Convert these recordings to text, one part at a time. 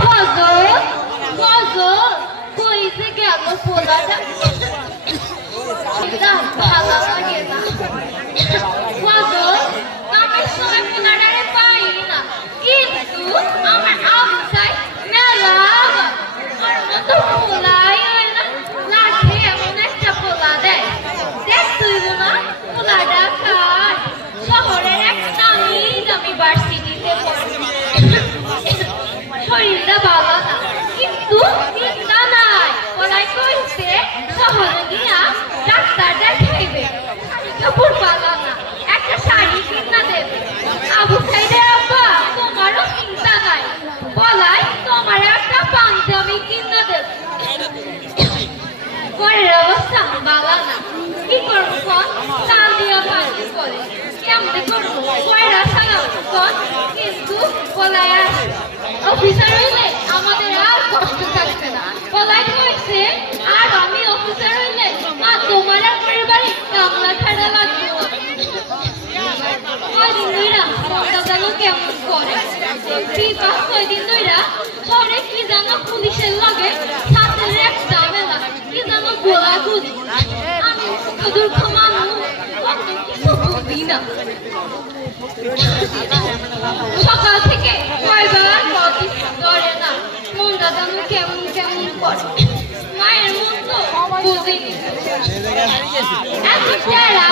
ফজল ফজল কইছে গেল পোলাটা ভালো লাগে না ফজল কামের সময় পোলাটারে পাই না কিন্তু আমার আবসায় মেলা আর মতো পোলাই হয় না লাঠি এমন একটা পোলা দেয় দেখতেই না পোলাটা খায় শহরের এক নামি দামি ভার্সিটিতে পড়ে শরীরটা ভালো না কিন্তু চিন্তা নাই বলাই কইছে শহরে গিয়া ডাক্তার দেখাইবে কাপড় ভালো না একটা শাড়ি কিনা দেবে আবু সাইদে আব্বা তোমারও চিন্তা নাই বলাই তোমার একটা পাঞ্জাবি কিনা দেবে পরের অবস্থা ভালো না কি করবো কন চাল দিয়া পানি করে কেমনে করবো কয়রা সালাম কন কিন্তু বলাই আসে অফিসার হইলে আমাদের আর কষ্ট থাকবে না বলাই কইছে আর আমি অফিসার হইলে মা তোমার আর পরিবারে কামলা ছাড়া লাগবে কয়দিন ধইরা মনটা যেন কেমন করে বিবাহ কয়দিন ধইরা শহরে কি যেন পুলিশের লগে ছাত্রের এক ঝামেলা কি যেন গোলাগুলি আমি দুর্ঘ মানুষ কিছু বুঝি না সকাল থেকে কয়বার কত ধরে না মনটা যেন কেমন কেমন করে মায়ের মন তো বুঝিনি এত টেরা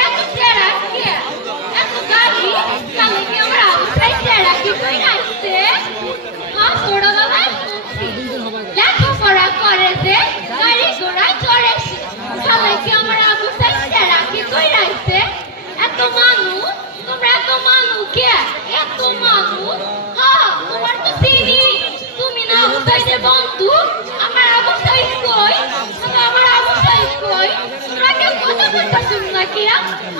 এত টেরা কে এত গাড়ি তাহলে কি আমার আবসাই টেরা কি কই আসছে হ্যাঁ ছোটবেলায় লেখাপড়া করে যে গাড়ি ঘোড়া চড়েছে তাহলে কি আমার আবসাই টেরা কি কই আসছে এত মানুষ তোমরা এত মানুষ কে এত মানুষ হ্যাঁ তোমার তো চিনি তুমি না আবসাইদের বন্ধু আমার আবসাই কই আমার আবসাই কই তোমরা কেউ কথা বলতেছ নাকি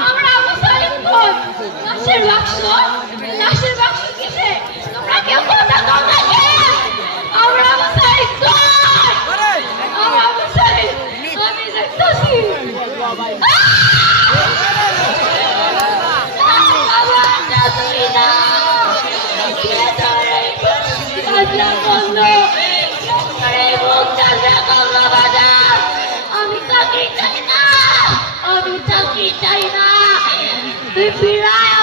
আমার আবসাই কই লাশের বাক্স কিসে তোমরা কেউ কথা বল নাকি আমার আবসাই কই আমার আবসাই আমি দেখতেছি আমি চাকরি চাই না তুই ফিরায়